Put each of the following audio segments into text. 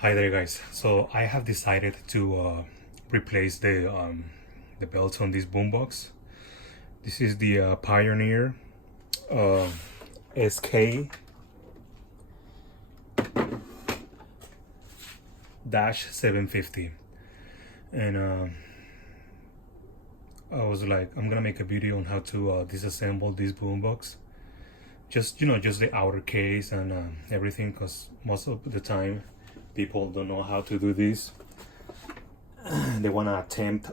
Hi there, guys. So I have decided to replace the belts on this boombox. This is the Pioneer uh, SK-750, and I was like, I'm gonna make a video on how to disassemble this boombox. Just the outer case and everything, because most of the time people don't know how to do this. They wanna attempt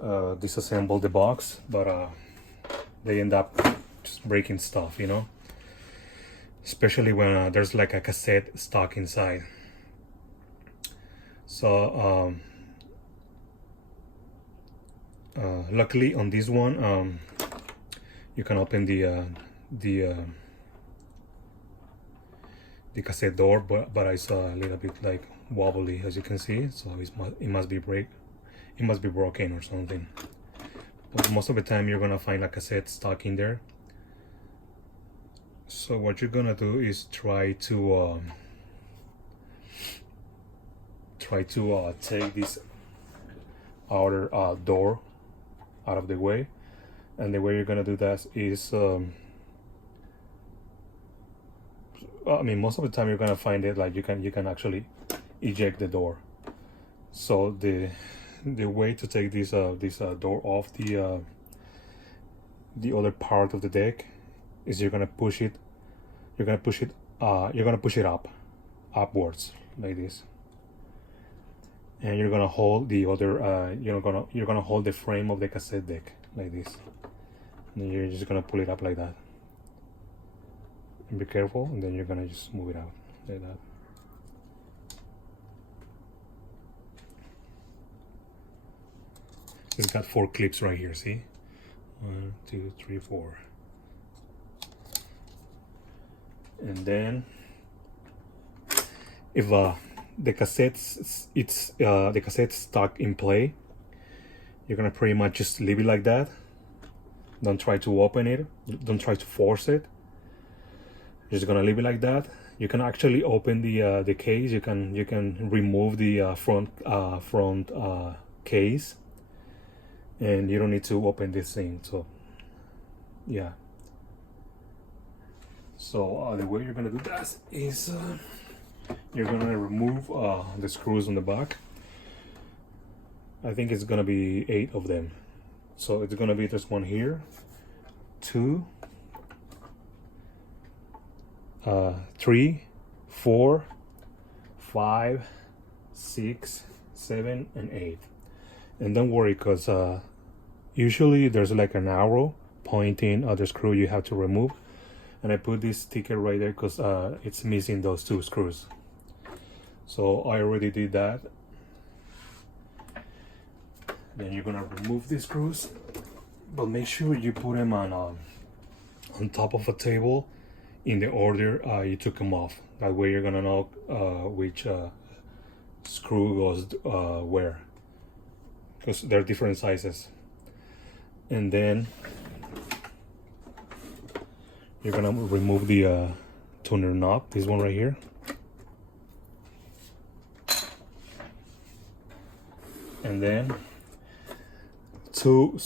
disassemble the box, but they end up just breaking stuff, especially when there's like a cassette stuck inside. So luckily on this one, you can open the cassette door, but it's a little bit like wobbly, as you can see. So it must be broken or something. But most of the time you're gonna find a cassette stuck in there. So what you're gonna do is try to take this outer door out of the way, and the way you're gonna do that is I mean, most of the time you're gonna find it like you can actually eject the door. So the way to take this door off the other part of the deck is you're gonna push it upwards like this, and you're gonna hold the other you're gonna hold the frame of the cassette deck like this, and then you're just gonna pull it up like that, and be careful, and then you're gonna just move it out like that. It's got 4 clips right here, see? 1, 2, 3, 4. And then if the cassette's stuck in play, you're gonna pretty much just leave it like that. Don't try to open it, don't try to force it. You're just gonna leave it like that. You can actually open the case. You can remove the front case, and you don't need to open this thing. So yeah, so the way you're gonna do that is you're gonna remove the screws on the back. I think it's gonna be 8 of them. So it's gonna be this one here, 2, 3, 4, 5, 6, 7, and 8. And don't worry, because usually there's like an arrow pointing at the screw you have to remove, and I put this sticker right there because it's missing those 2 screws. So I already did that. Then you're gonna remove these screws, but make sure you put them on top of a table in the order you took them off. That way you're gonna know which screw goes where, because they're different sizes. And then you're gonna remove the tuner knob, this one right here, and then two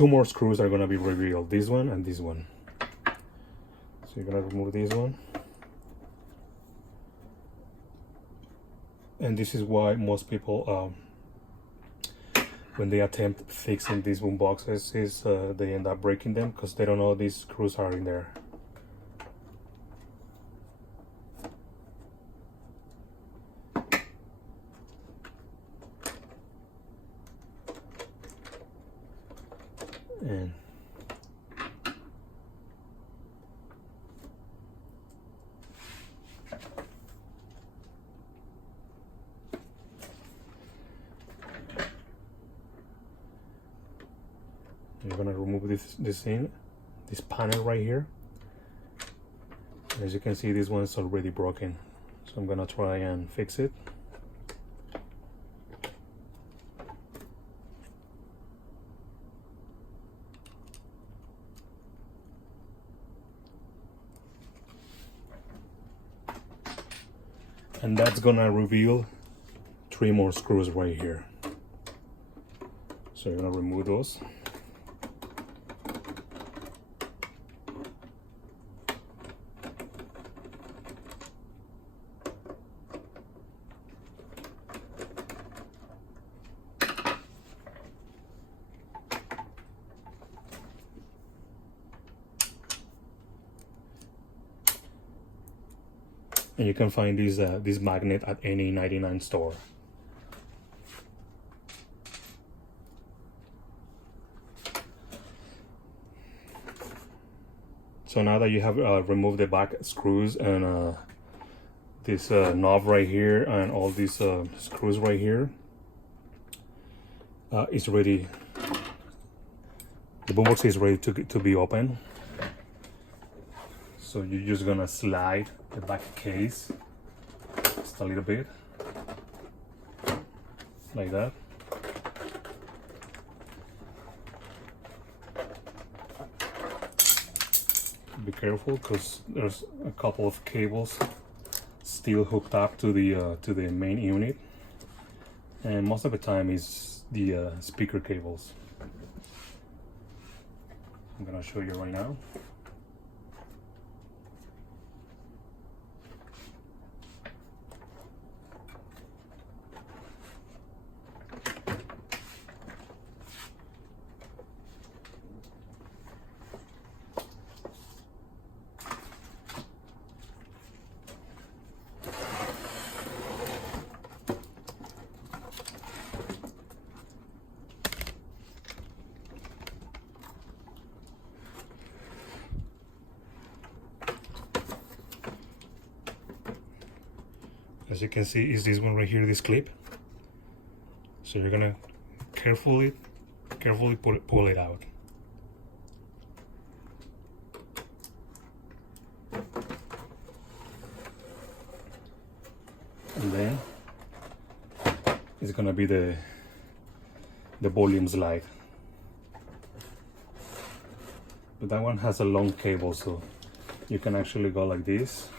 more screws are gonna be revealed, this one and this one. So you're gonna remove this one, and this is why most people when they attempt fixing these boom boxes is they end up breaking them, because they don't know these screws are in there. And you're gonna remove this panel right here. As you can see, this one is already broken, so I'm gonna try and fix it. And that's gonna reveal 3 more screws right here. So you're gonna remove those. And you can find this magnet at any 99 store. So now that you have removed the back screws and this knob right here and all these screws right here, it's ready. The boombox is ready to be open. So you're just gonna slide the back case just a little bit, like that. Be careful because there's a couple of cables still hooked up to the main unit, and most of the time is the speaker cables. I'm gonna show you right now. As you can see, is this one right here, this clip. So you're gonna carefully pull it out. And then it's gonna be the volume slide. But that one has a long cable, so you can actually go like this.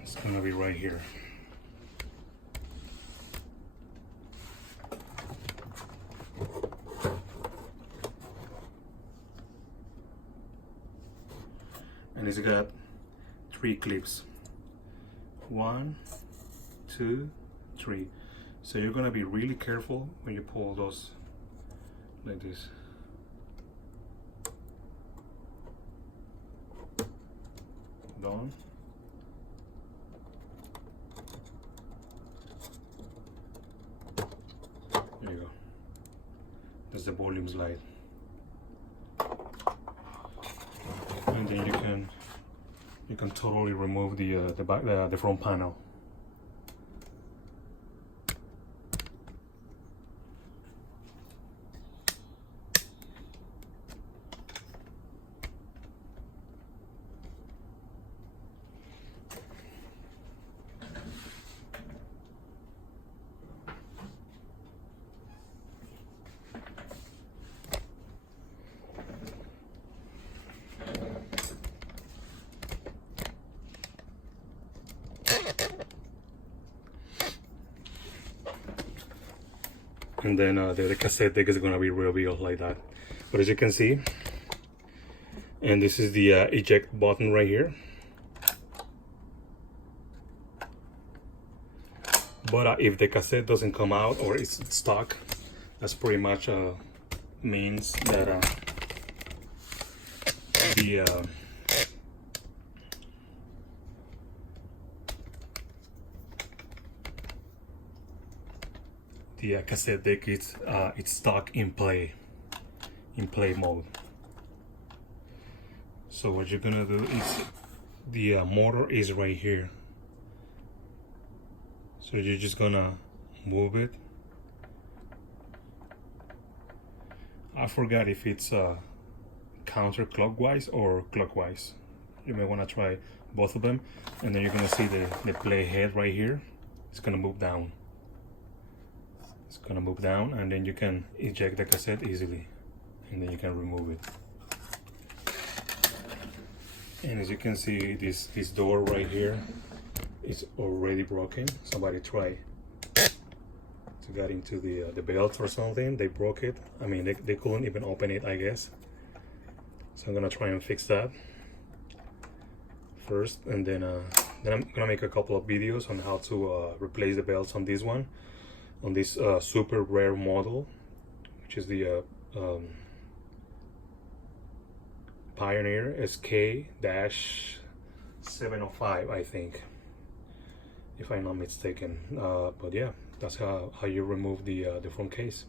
It's gonna be right here. And it's got 3 clips. 1, 2, 3. So you're gonna be really careful when you pull those like this. Down. There you go. That's the volume slide. And then you can totally remove the front panel. And then the cassette deck is gonna be revealed like that. But as you can see, and this is the eject button right here. But if the cassette doesn't come out or it's stuck, that's pretty much means that the cassette deck is it's stuck in play mode. So what you're gonna do is the motor is right here. So you're just gonna move it. I forgot if it's counterclockwise or clockwise. You may want to try both of them, and then you're gonna see the play head right here. It's gonna move down. It's gonna move down, and then you can eject the cassette easily, and then you can remove it. And as you can see, this door right here is already broken. Somebody tried to get into the belt or something. They broke it. I mean, they couldn't even open it, I guess. So I'm gonna try and fix that first, and then I'm gonna make a couple of videos on how to replace the belts on this one, on this super rare model, which is the Pioneer SK-750, I think, if I'm not mistaken. But yeah, that's how you remove the front case.